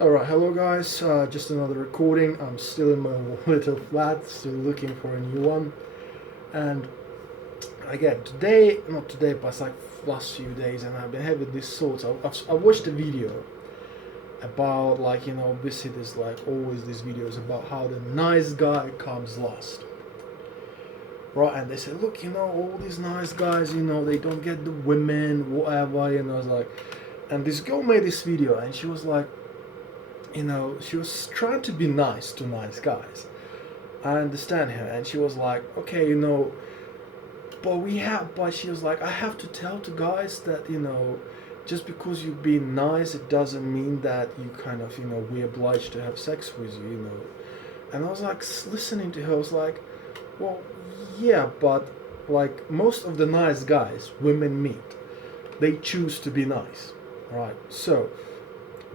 Alright, hello guys, just another recording. I'm still in my little flat, still looking for a new one. And again, today, not today, but it's like last few days, and I've been having this thought. I watched a video about, like, obviously there's like always these videos about how the nice guy comes last. Right, and they say, look, all these nice guys, they don't get the women, whatever, it's like, and this girl made this video, and she was like, she was trying to be nice to nice guys. I understand her, and she was like, okay, but she was like, I have to tell to guys that, just because you're being nice, it doesn't mean that you kind of, we're obliged to have sex with you. And I was like, listening to her, I was like, well, yeah, but like most of the nice guys women meet, they choose to be nice, right? So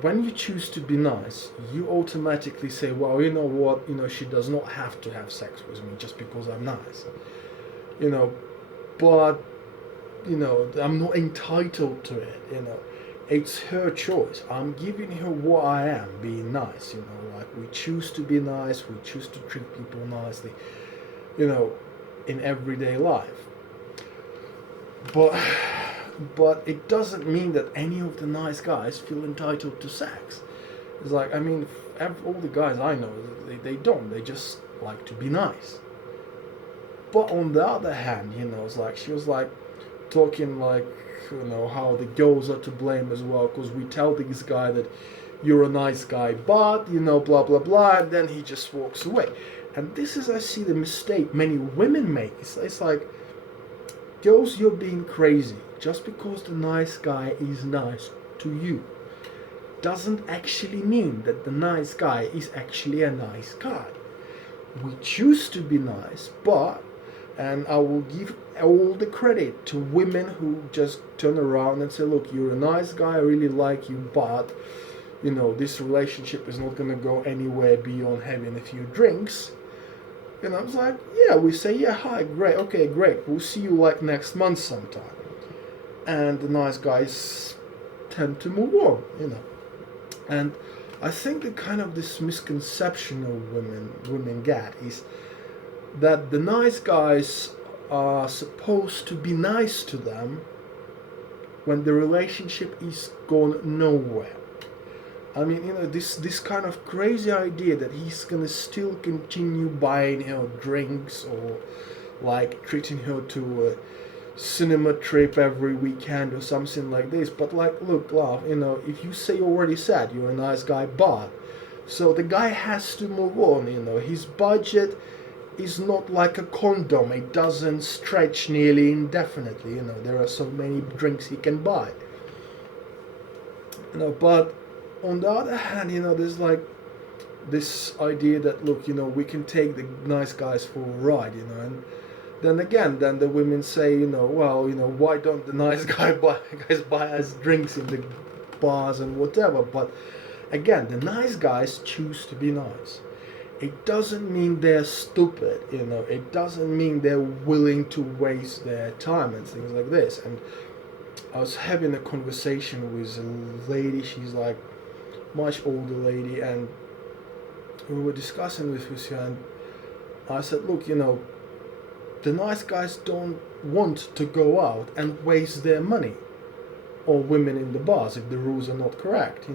when you choose to be nice, you automatically say, well, you know what, she does not have to have sex with me just because I'm nice. You know, but, I'm not entitled to it, It's her choice. I'm giving her what I am, being nice, like we choose to be nice, we choose to treat people nicely, you know, in everyday life. But but it doesn't mean that any of the nice guys feel entitled to sex. It's like, I mean, all the guys I know, they don't. They just like to be nice. But on the other hand, it's like she was like talking like, how the girls are to blame as well, because we tell this guy that you're a nice guy, but, blah, blah, blah, and then he just walks away. And this is, I see, the mistake many women make. It's like, girls, you're being crazy. Just because the nice guy is nice to you doesn't actually mean that the nice guy is actually a nice guy. We choose to be nice, but, and I will give all the credit to women who just turn around and say, look, you're a nice guy, I really like you, but, this relationship is not going to go anywhere beyond having a few drinks. And I was like, yeah, we say, yeah, hi, great, okay, great, we'll see you like next month sometime. And the nice guys tend to move on. And I think the kind of this misconception of women get is that the nice guys are supposed to be nice to them when the relationship is gone nowhere. I mean, this kind of crazy idea that he's gonna still continue buying her drinks or like treating her to a cinema trip every weekend or something like this. But like, look, love, if you say you already said you're a nice guy, but so the guy has to move on. His budget is not like a condom; it doesn't stretch nearly indefinitely. There are so many drinks he can buy. But on the other hand, there's like this idea that, look, we can take the nice guys for a ride, and then again, then the women say, well, why don't the nice guys buy us drinks in the bars and whatever? But again, the nice guys choose to be nice. It doesn't mean they're stupid, It doesn't mean they're willing to waste their time and things like this. And I was having a conversation with a lady. She's like much older lady, and we were discussing this with her. And I said, look, the nice guys don't want to go out and waste their money, or women in the bars if the rules are not correct.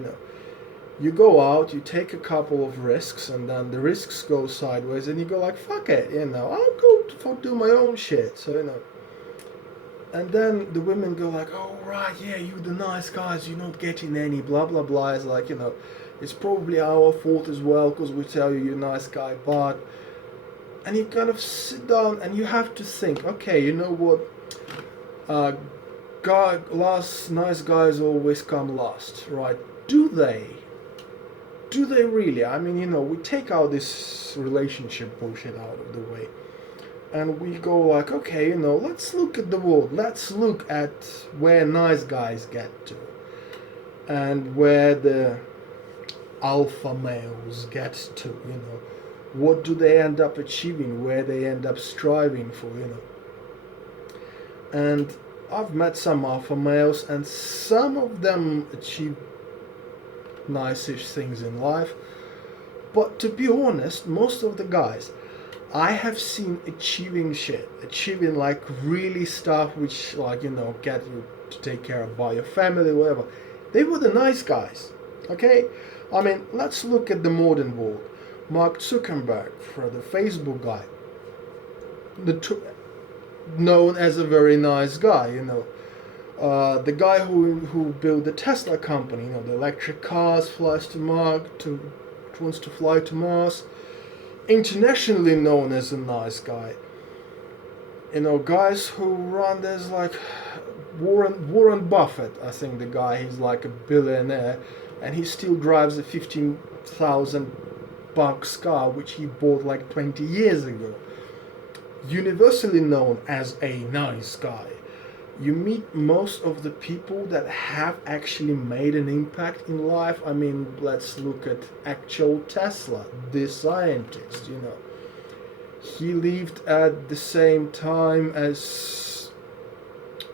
You go out, you take a couple of risks, and then the risks go sideways, and you go like, fuck it, I'll go do my own shit. So and then the women go like, oh right, yeah, you the nice guys, you're not getting any, blah blah blah. It's like, it's probably our fault as well because we tell you you're a nice guy, but, and you kind of sit down and you have to think, okay, you know what, nice guys always come last, right? Do they? Do they really? I mean, we take out this relationship bullshit out of the way, and we go like, okay, let's look at the world. Let's look at where nice guys get to, and where the alpha males get to. What do they end up achieving? Where they end up striving for? And I've met some alpha males, and some of them achieve nice-ish things in life. But to be honest, most of the guys I have seen achieving like really stuff which like get you to take care of by your family, whatever. They were the nice guys, okay? I mean, let's look at the modern world. Mark Zuckerberg, for the Facebook guy, known as a very nice guy, the guy who built the Tesla company, the electric cars, wants to fly to Mars, internationally known as a nice guy. Guys who run, there's like Warren Buffett, I think the guy, he's like a billionaire, and he still drives a $15,000 car which he bought like 20 years ago. Universally known as a nice guy. You meet most of the people that have actually made an impact in life. I mean, let's look at actual Tesla, the scientist, He lived at the same time as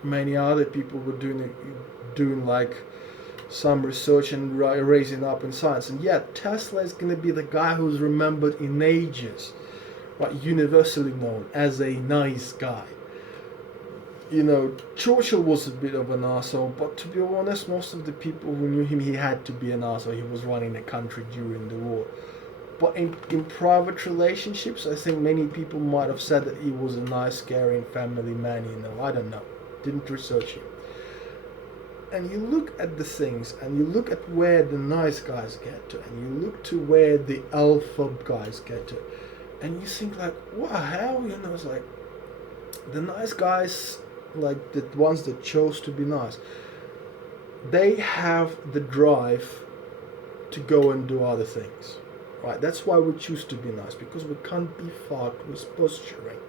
many other people were doing like some research and raising up in science. And yet, Tesla is going to be the guy who's remembered in ages, but universally known as a nice guy. Churchill was a bit of an arsehole, but to be honest, most of the people who knew him, he had to be an arsehole. He was running the country during the war. But in private relationships, I think many people might have said that he was a nice, caring family man, I don't know. Didn't research him. And you look at the things, and you look at where the nice guys get to, and you look to where the alpha guys get to, and you think like, what the hell, it's like, the nice guys, like the ones that chose to be nice, they have the drive to go and do other things, right? That's why we choose to be nice, because we can't be fucked with posturing.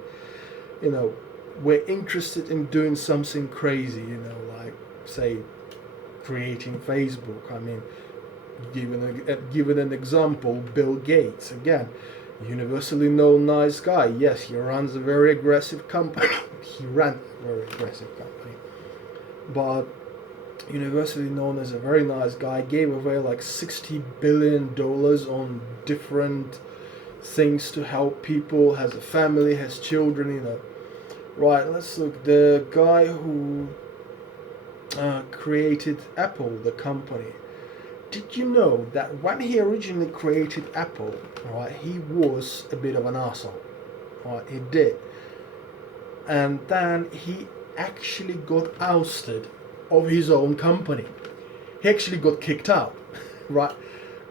We're interested in doing something crazy, like say creating Facebook. I mean, given an example, Bill Gates, again, universally known nice guy. Yes, he runs a very aggressive company. He ran a very aggressive company, but universally known as a very nice guy. Gave away like $60 billion on different things to help people. Has a family, has children. Right, let's look. The guy who created Apple, the company. Did you know that when he originally created Apple, right, he was a bit of an asshole? Right, he did. And then he actually got ousted of his own company. He actually got kicked out, right?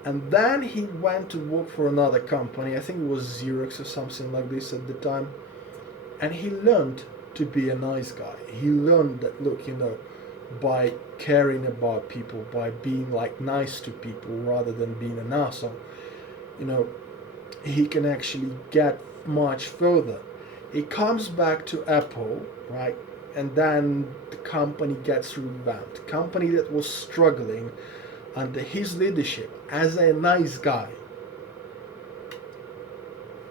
And then he went to work for another company. I think it was Xerox or something like this at the time. And he learned to be a nice guy. He learned that, look, by caring about people, by being like nice to people rather than being an asshole, he can actually get much further. He comes back to Apple, right, and then the company gets revamped. The company that was struggling under his leadership as a nice guy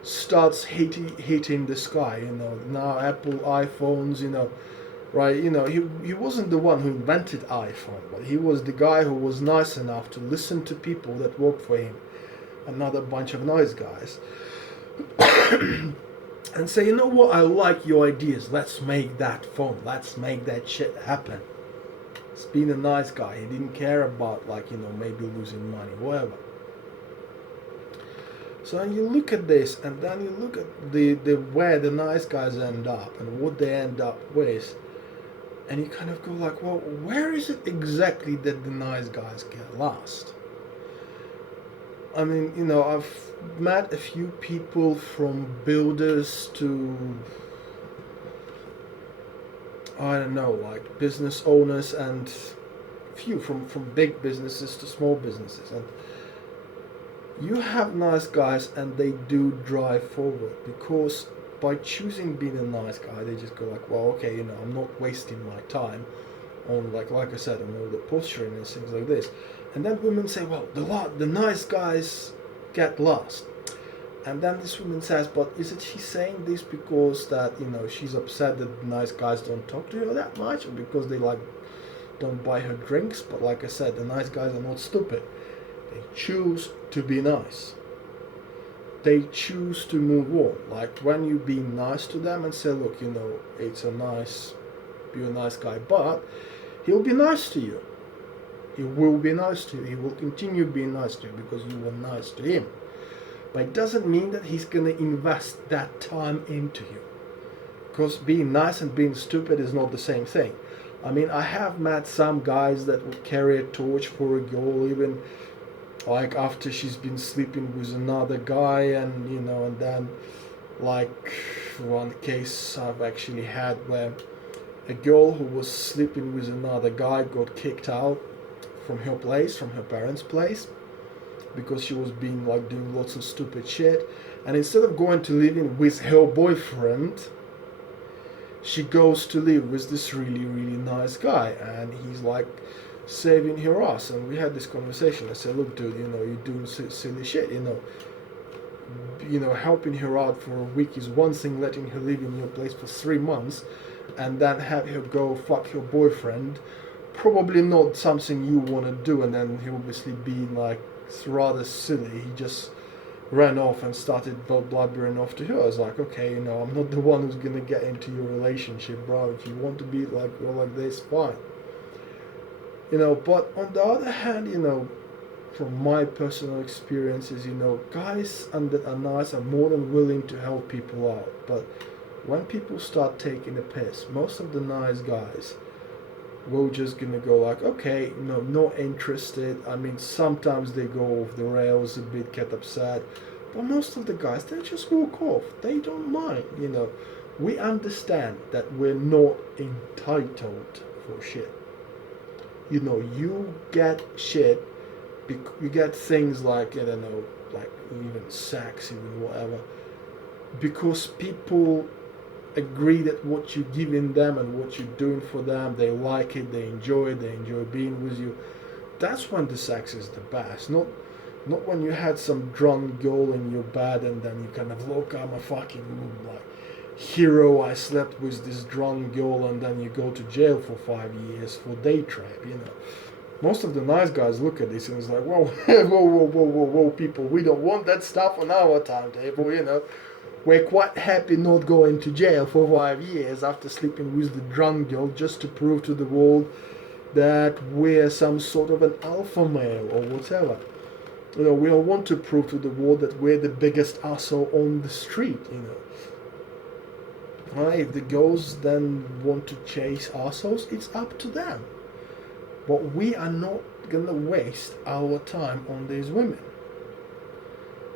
starts hitting the sky. Now Apple iPhones, right? He wasn't the one who invented iPhone, but he was the guy who was nice enough to listen to people that worked for him, another bunch of nice guys, and say, you know what, I like your ideas, let's make that phone, let's make that shit happen. He's been a nice guy. He didn't care about maybe losing money, whatever. So you look at this, and then you look at the where the nice guys end up and what they end up with, and you kind of go like, well, where is it exactly that the nice guys get lost? I mean, I've met a few people from builders to, I don't know, like business owners, and a few from big businesses to small businesses. And you have nice guys, and they do drive forward, because by choosing being a nice guy, they just go like, well, okay, I'm not wasting my time on like I said, on all the posturing and things like this. And then women say, well, the nice guys get lost. And then this woman says, but isn't she saying this because that she's upset that the nice guys don't talk to her that much, or because they don't buy her drinks? But like I said, the nice guys are not stupid. They choose to be nice. They choose to move on. Like when you be nice to them and say, look, it's you're a nice guy, but he'll be nice to you. He will be nice to you. He will continue being nice to you because you were nice to him. But it doesn't mean that he's going to invest that time into you. Because being nice and being stupid is not the same thing. I mean, I have met some guys that would carry a torch for a girl, even like after she's been sleeping with another guy, and then like one case I've actually had where a girl who was sleeping with another guy got kicked out from her place, from her parents' place, because she was being like doing lots of stupid shit. And instead of going to live in with her boyfriend, she goes to live with this really, really nice guy, and he's like saving her ass. And we had this conversation. I said, look, dude, you're doing silly shit, helping her out for a week is one thing, letting her live in your place for 3 months and then have her go fuck her boyfriend, probably not something you want to do. And then he obviously being like rather silly, he just ran off and started blabbering off to her. I was like, okay, I'm not the one who's gonna get into your relationship, bro. If you want to be like this, fine. But on the other hand, from my personal experiences, guys that are nice are more than willing to help people out. But when people start taking a piss, most of the nice guys will just gonna go like, okay, not interested. I mean, sometimes they go off the rails a bit, get upset, but most of the guys, they just walk off. They don't mind. We understand that we're not entitled for shit. You get shit, you get things like, I don't know, like even sex, even whatever, because people agree that what you're giving them and what you're doing for them, they like it, they enjoy being with you. That's when the sex is the best. Not when you had some drunk girl in your bed and then you kind of look, I'm a fucking like hero, I slept with this drunk girl, and then you go to jail for 5 years for date rape. Most of the nice guys look at this and it's like, whoa, whoa, people, we don't want that stuff on our timetable. We're quite happy not going to jail for 5 years after sleeping with the drunk girl just to prove to the world that we're some sort of an alpha male or whatever. We don't want to prove to the world that we're the biggest asshole on the street. If the girls then want to chase assholes, it's up to them. But we are not gonna waste our time on these women.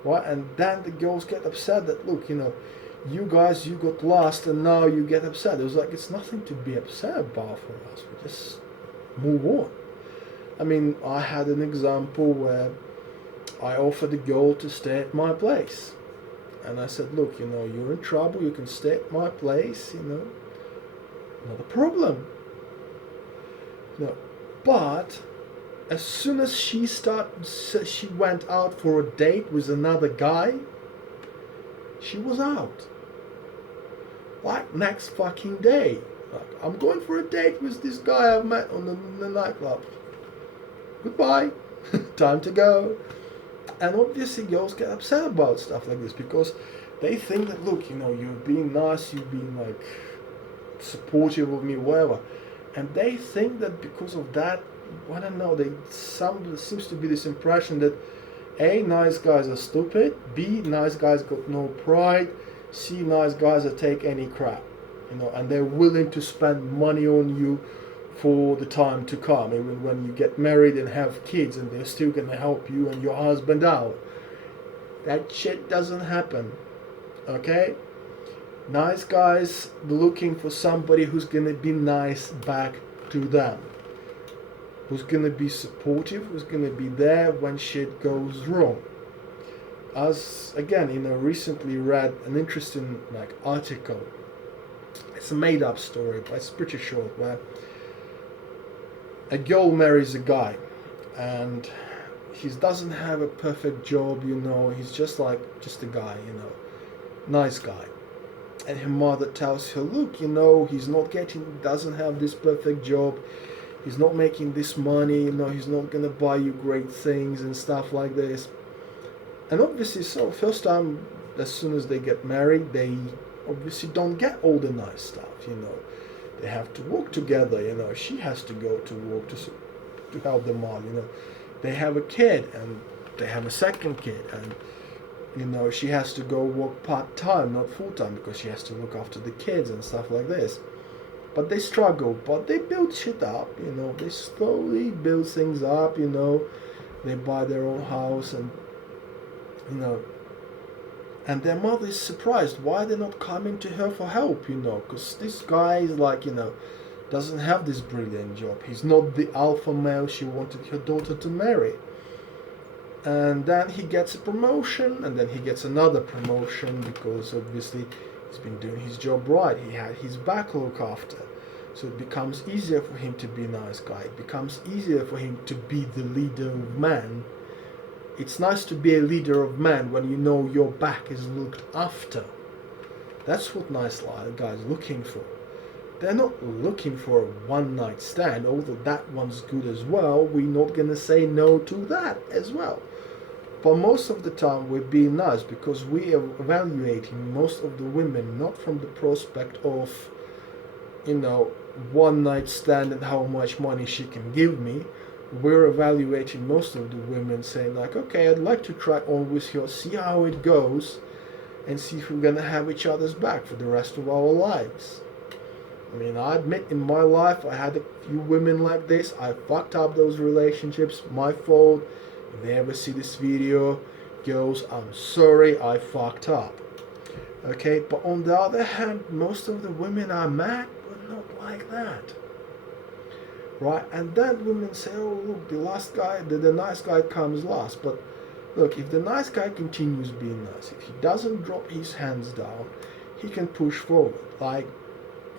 Right? And then the girls get upset that, look, you guys, you got lost and now you get upset. It was like, it's nothing to be upset about for us. We just move on. I mean, I had an example where I offered a girl to stay at my place. And I said, look, you're in trouble, you can stay at my place, not a problem. But as soon as she went out for a date with another guy, she was out. Like next fucking day. Like, I'm going for a date with this guy I've met on the nightclub. Goodbye. Time to go. And obviously girls get upset about stuff like this because they think that, look, you're being nice, you're being like supportive of me, whatever. And they think that because of that, I don't know, there seems to be this impression that A, nice guys are stupid, B, nice guys got no pride, C, nice guys that take any crap, and they're willing to spend money on you for the time to come, even when you get married and have kids, and they're still gonna help you and your husband out. That shit doesn't happen, okay? Nice guys looking for somebody who's gonna be nice back to them, who's gonna be supportive, who's gonna be there when shit goes wrong. As again, recently read an interesting article. It's a made-up story, but it's pretty short. Where a girl marries a guy, and he doesn't have a perfect job. He's just a guy. Nice guy. And her mother tells her, look, doesn't have this perfect job. He's not making this money, he's not gonna buy you great things and stuff like this. And obviously, so first time, as soon as they get married, they obviously don't get all the nice stuff. They have to work together, she has to go to work to help them out. They have a kid, and they have a second kid, and she has to go work part-time, not full-time, because she has to look after the kids and stuff like this. But they struggle, but they build shit up, they slowly build things up, they buy their own house, and and their mother is surprised why they're not coming to her for help, because this guy is like, doesn't have this brilliant job. He's not the alpha male she wanted her daughter to marry. And then he gets a promotion, and then he gets another promotion, because obviously he's been doing his job right. He had his back looked after. So it becomes easier for him to be a nice guy. It becomes easier for him to be the leader of man. It's nice to be a leader of man when you know your back is looked after. That's what nice guys are looking for. They're not looking for a one-night stand, although that one's good as well. We're not going to say no to that as well. But most of the time we're being nice, because we are evaluating most of the women not from the prospect of, one night stand and how much money she can give me. We're evaluating most of the women saying like, okay, I'd like to try on with you, see how it goes, and see if we're going to have each other's back for the rest of our lives. I mean, I admit in my life I had a few women like this. I fucked up those relationships, my fault. If they ever see this video, girls, I'm sorry, I fucked up. Okay, but on the other hand, most of the women I met were not like that. Right? And then women say, oh look, the nice guy comes last. But look, if the nice guy continues being nice, if he doesn't drop his hands down, he can push forward. Like,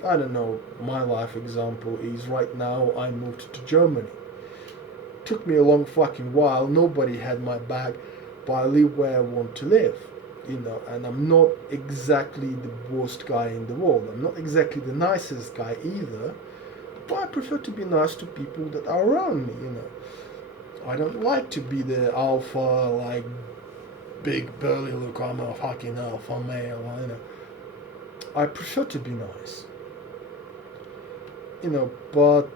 I don't know, my life example is right now I moved to Germany. Took me a long fucking while, nobody had my back, but I live where I want to live, and I'm not exactly the worst guy in the world. I'm not exactly the nicest guy either, but I prefer to be nice to people that are around me, I don't like to be the alpha, like, big burly look, I'm a fucking alpha male, I prefer to be nice. But,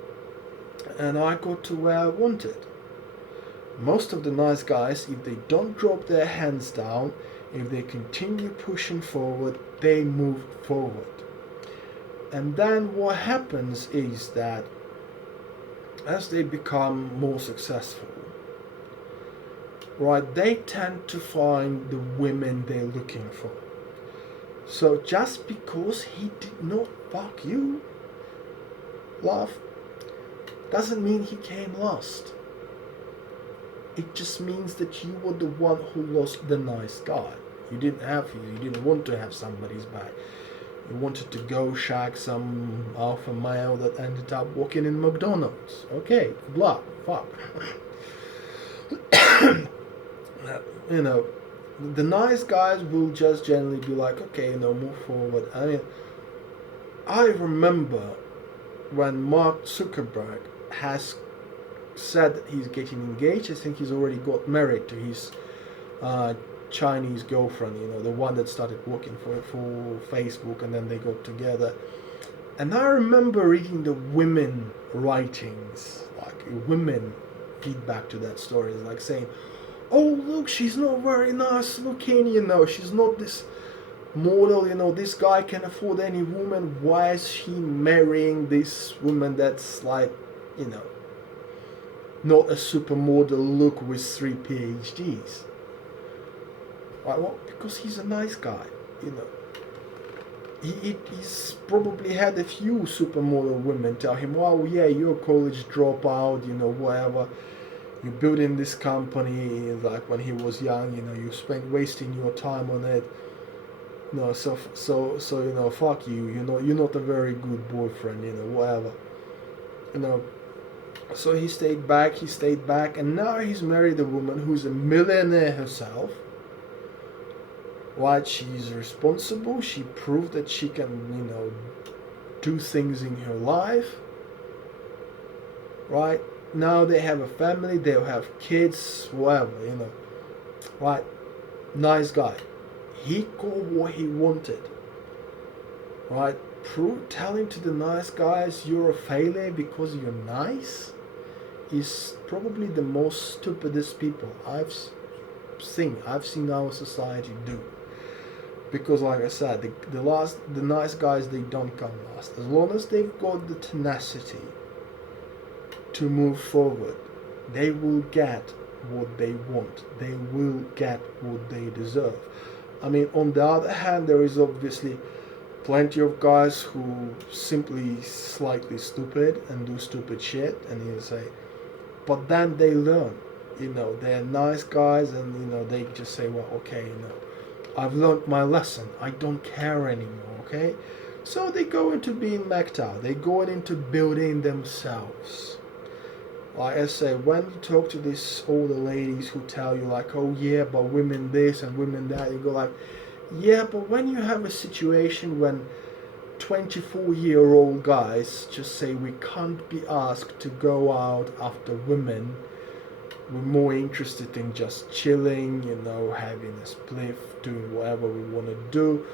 and I got to where I wanted. Most of the nice guys, if they don't drop their hands down, if they continue pushing forward, they move forward. And then what happens is that as they become more successful, right, they tend to find the women they're looking for. So just because he did not fuck you, love, doesn't mean he came last. It just means that you were the one who lost the nice guy. You didn't want to have somebody's back. You wanted to go shag some alpha male that ended up working in McDonald's. Okay, blah, fuck. The nice guys will just generally be like, okay, move forward. I mean, I remember when Mark Zuckerberg has said that he's getting engaged. I think he's already got married to his Chinese girlfriend, the one that started working for Facebook, and then they got together. And I remember reading the women writings, like women feedback to that story, is like saying, oh look, she's not very nice looking, she's not this model, this guy can afford any woman, why is he marrying this woman that's like, not a supermodel look with 3 PhDs. Right? Well, because he's a nice guy, He's probably had a few supermodel women tell him, well, yeah, you're a college dropout, whatever. You're building this company, like when he was young, you spent wasting your time on it. So fuck you, you're not a very good boyfriend, whatever. So he stayed back, and now he's married a woman who's a millionaire herself. Right, she's responsible, she proved that she can, do things in her life. right? Now they have a family, they'll have kids, whatever, right? Nice guy. He got what he wanted, right? Telling to the nice guys you're a failure because you're nice is probably the most stupidest people I've seen our society do. Because like I said, the nice guys, they don't come last. As long as they've got the tenacity to move forward, they will get what they want. They will get what they deserve. I mean, on the other hand, there is obviously plenty of guys who simply slightly stupid and do stupid shit, and you say, but then they learn. They're nice guys, and they just say, well, okay, I've learned my lesson. I don't care anymore, okay? So they go into being MGTOW. They go into building themselves. Like I say, when you talk to these older ladies who tell you like, oh yeah, but women this and women that, you go like, yeah, but when you have a situation when 24-year-old guys just say we can't be asked to go out after women, we're more interested in just chilling, having a spliff, doing whatever we want to do,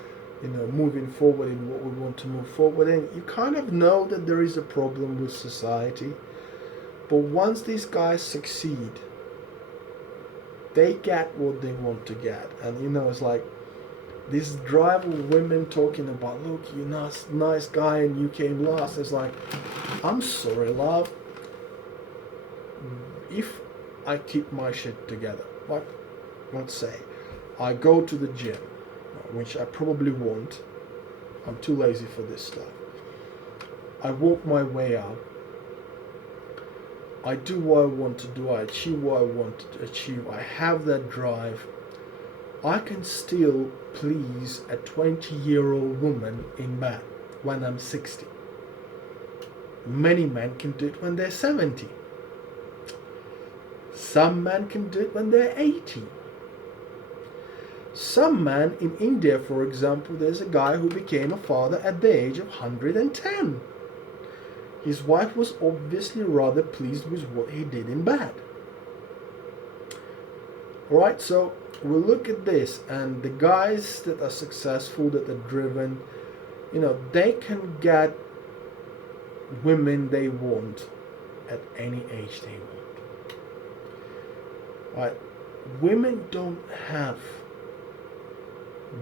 moving forward in what we want to move forward in. You kind of know that there is a problem with society. But once these guys succeed, they get what they want to get. And it's like this drive of women talking about, look, you're nice guy and you came last. It's like, I'm sorry, love. If I keep my shit together, like, let's say, I go to the gym, which I probably won't. I'm too lazy for this stuff. I walk my way up. I do what I want to do. I achieve what I want to achieve. I have that drive. I can still please a 20-year-old woman in bed when I'm 60. Many men can do it when they're 70. Some men can do it when they're 80. Some men in India, for example, there's a guy who became a father at the age of 110. His wife was obviously rather pleased with what he did in bed. Alright, so we look at this, and the guys that are successful, that are driven, they can get women they want at any age they want. Right? Women don't have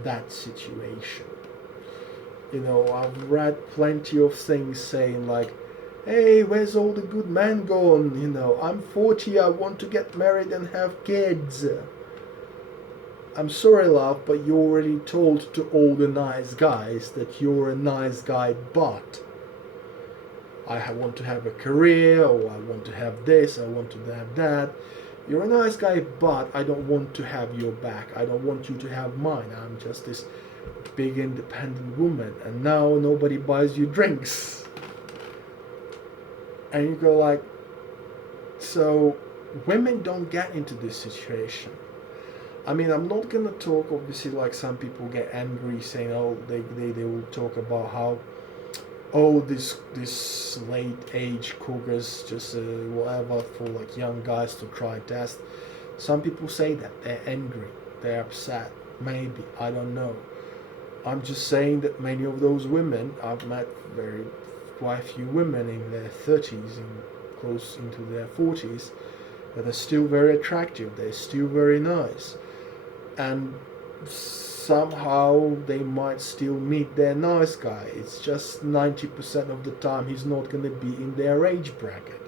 that situation. I've read plenty of things saying like, hey, where's all the good men gone? I'm 40, I want to get married and have kids. I'm sorry, love, but you already told to all the nice guys that you're a nice guy, but I want to have a career, or I want to have this, I want to have that. You're a nice guy, but I don't want to have your back. I don't want you to have mine. I'm just this big independent woman, and now nobody buys you drinks. And you go like, so women don't get into this situation. I mean, I'm not going to talk, obviously, like some people get angry saying, oh, they will talk about how, oh, this late age cougars, just whatever, for like young guys to try and test. Some people say that. They're angry. They're upset. Maybe. I don't know. I'm just saying that many of those women, I've met quite a few women in their 30s and close into their 40s that are still very attractive. They're still very nice. And somehow they might still meet their nice guy. It's just 90% of the time he's not going to be in their age bracket.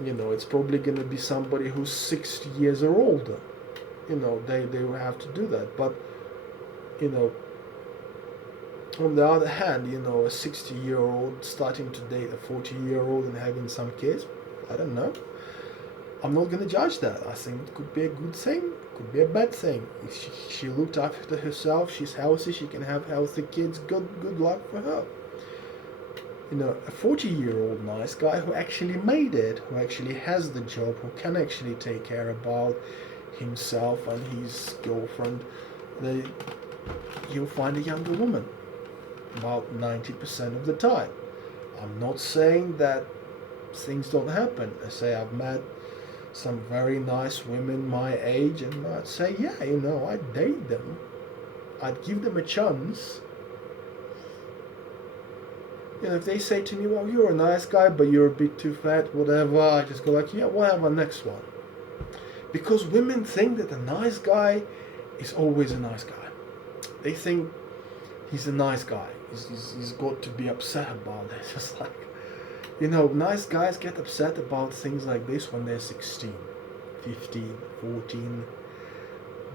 It's probably going to be somebody who's 60 years or older. They will have to do that. But, on the other hand, a 60-year-old starting to date a 40-year-old and having some kids, I don't know. I'm not going to judge that. I think it could be a good thing, could be a bad thing. If she looked after herself, she's healthy, she can have healthy kids, good luck for her. A 40-year-old nice guy who actually made it, who actually has the job, who can actually take care about himself and his girlfriend, he'll find a younger woman about 90% of the time. I'm not saying that things don't happen. I say I've met some very nice women my age, and I'd say, yeah, I'd date them. I'd give them a chance. If they say to me, well, you're a nice guy, but you're a bit too fat, whatever, I just go like, yeah, whatever, next one. Because women think that a nice guy is always a nice guy. They think he's a nice guy. He's got to be upset about it. Just like, nice guys get upset about things like this when they're 16, 15, 14.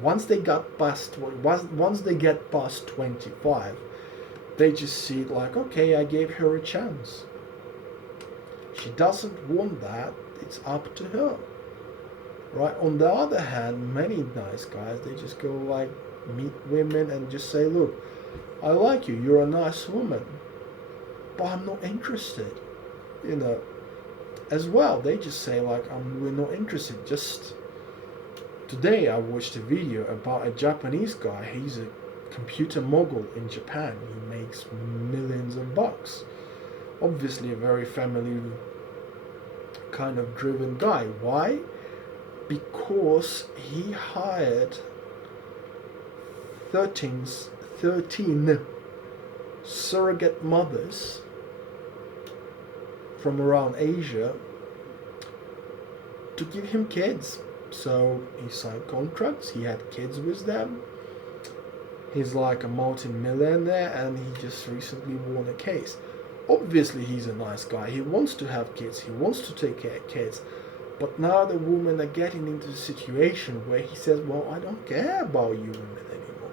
Once they get past 25, they just see it like, okay, I gave her a chance. She doesn't want that. It's up to her. Right? On the other hand, many nice guys, they just go like, meet women and just say, look, I like you, you're a nice woman, but I'm not interested. As well, they just say like, we're not interested. Just today I watched a video about a Japanese guy. He's a computer mogul in Japan. He makes millions of bucks. Obviously a very family kind of driven guy. Why? Because he hired 13 surrogate mothers from around Asia to give him kids. So he signed contracts, he had kids with them. He's like a multi-millionaire, and he just recently won a case. Obviously he's a nice guy, he wants to have kids, he wants to take care of kids. But now the women are getting into a situation where he says, well, I don't care about you women anymore.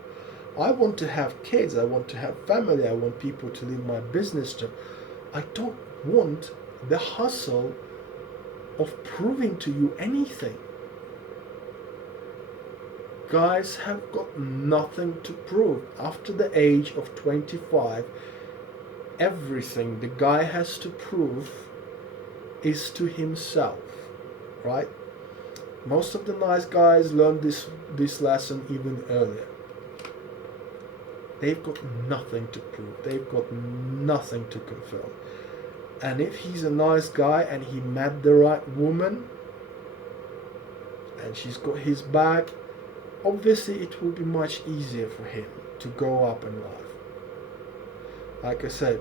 I want to have kids, I want to have family, I want people to leave my business to. I don't want the hustle of proving to you anything. Guys have got nothing to prove. After the age of 25, everything the guy has to prove is to himself. Right? Most of the nice guys learn this lesson even earlier. They've got nothing to prove. They've got nothing to confirm. And if he's a nice guy and he met the right woman and she's got his back, obviously it will be much easier for him to go up in life. Like I said,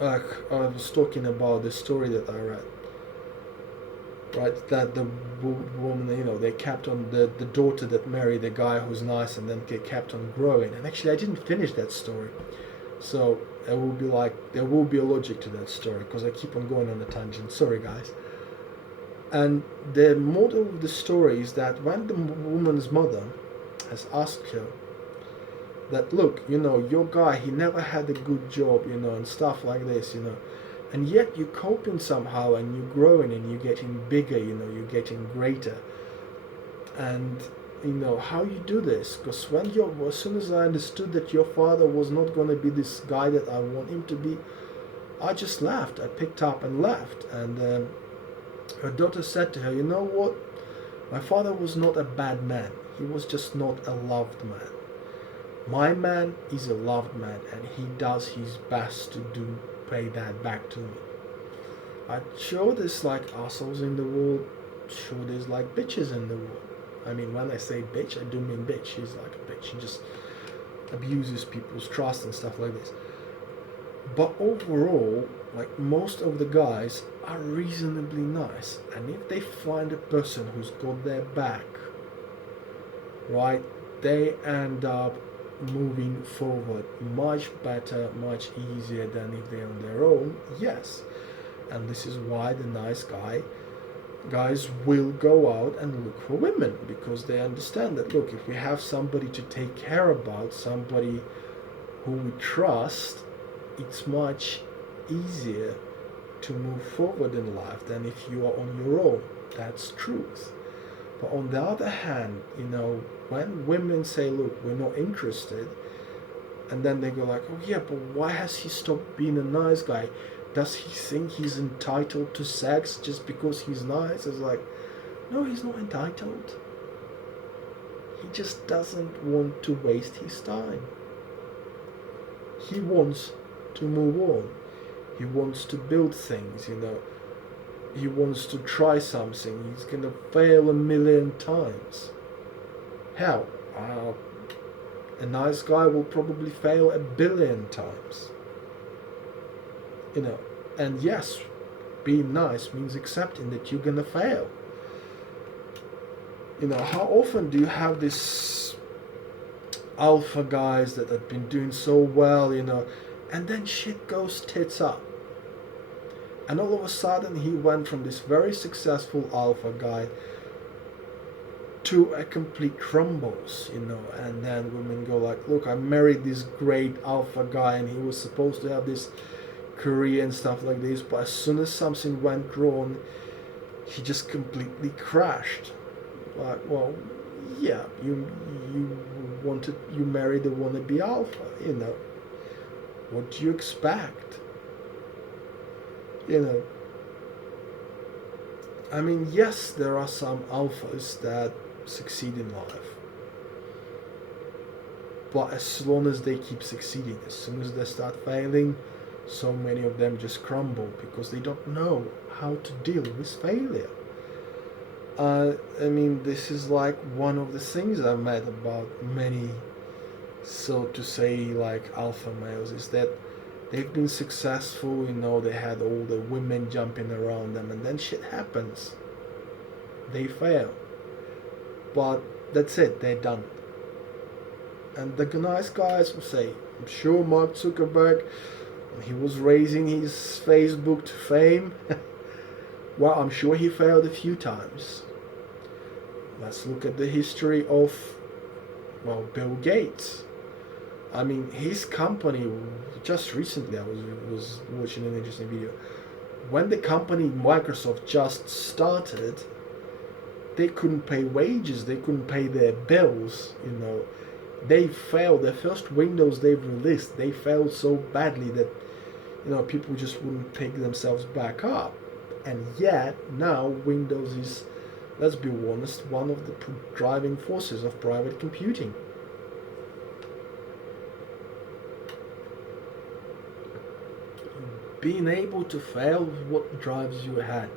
I was talking about the story that I read. Right, that the woman, they kept on the daughter that married the guy who's nice, and then they kept on growing. And actually, I didn't finish that story, so there will be a logic to that story because I keep on going on a tangent. Sorry, guys. And the moral of the story is that when the woman's mother has asked her that, look, your guy, he never had a good job, and stuff like this, and yet you're coping somehow, and you're growing, and you're getting bigger, you're getting greater. And how you do this? Because as soon as I understood that your father was not going to be this guy that I want him to be, I just left. I picked up and left. And her daughter said to her, you know what? My father was not a bad man. He was just not a loved man. My man is a loved man, and he does his best to pay that back to me. I'm sure there's like assholes in the world, sure there's like bitches in the world. I mean, when I say bitch, I do mean bitch. She's like a bitch. She just abuses people's trust and stuff like this. But overall, like most of the guys are reasonably nice. And if they find a person who's got their back, right, they end up moving forward much better, much easier than if they're on their own. Yes. And this is why the nice guys will go out and look for women, because they understand that, look, if we have somebody to take care about, somebody who we trust, it's much easier to move forward in life than if you are on your own. That's truth. But on the other hand, when women say, look, we're not interested, and then they go like, oh yeah, but why has he stopped being a nice guy? Does he think he's entitled to sex just because he's nice? It's like, no, he's not entitled. He just doesn't want to waste his time. He wants to move on. He wants to build things, He wants to try something. He's gonna fail a million times. Hell, a nice guy will probably fail a billion times. And yes, being nice means accepting that you're gonna fail. How often do you have this alpha guys that have been doing so well, and then shit goes tits up. And all of a sudden he went from this very successful alpha guy to a complete crumbles, and then women go like, look, I married this great alpha guy and he was supposed to have this career and stuff like this, but as soon as something went wrong, he just completely crashed. Like, well, yeah, you married a wannabe alpha, What do you expect? I mean, yes, there are some alphas that succeed in life. But as long as they keep succeeding, as soon as they start failing, so many of them just crumble because they don't know how to deal with failure. I mean, this is like one of the things I've met about many, so to say, like alpha males, is that they've been successful, they had all the women jumping around them, and then shit happens. They fail. But that's it, they're done. And the nice guys will say, I'm sure Mark Zuckerberg, when he was raising his Facebook to fame, well, I'm sure he failed a few times. Let's look at the history of, Bill Gates. I mean, his company, just recently I was watching an interesting video. When the company Microsoft just started, they couldn't pay wages, they couldn't pay their bills, They failed. The first Windows they've released, they failed so badly that, people just wouldn't pick themselves back up. And yet, now Windows is, let's be honest, one of the driving forces of private computing. Being able to fail is what drives you ahead.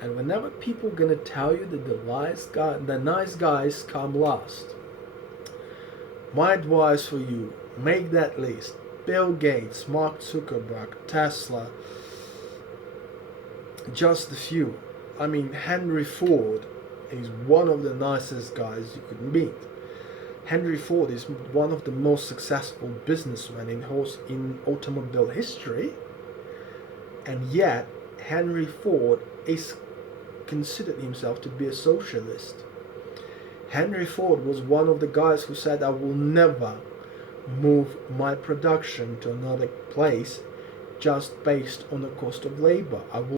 And whenever people are gonna tell you that the nice guys come last, my advice for you, make that list. Bill Gates, Mark Zuckerberg, Tesla, just a few. I mean, Henry Ford is one of the nicest guys you could meet. Henry Ford is one of the most successful businessmen in automobile history, and yet Henry Ford is considered himself to be a socialist. Henry Ford was one of the guys who said, I will never move my production to another place just based on the cost of labor. I will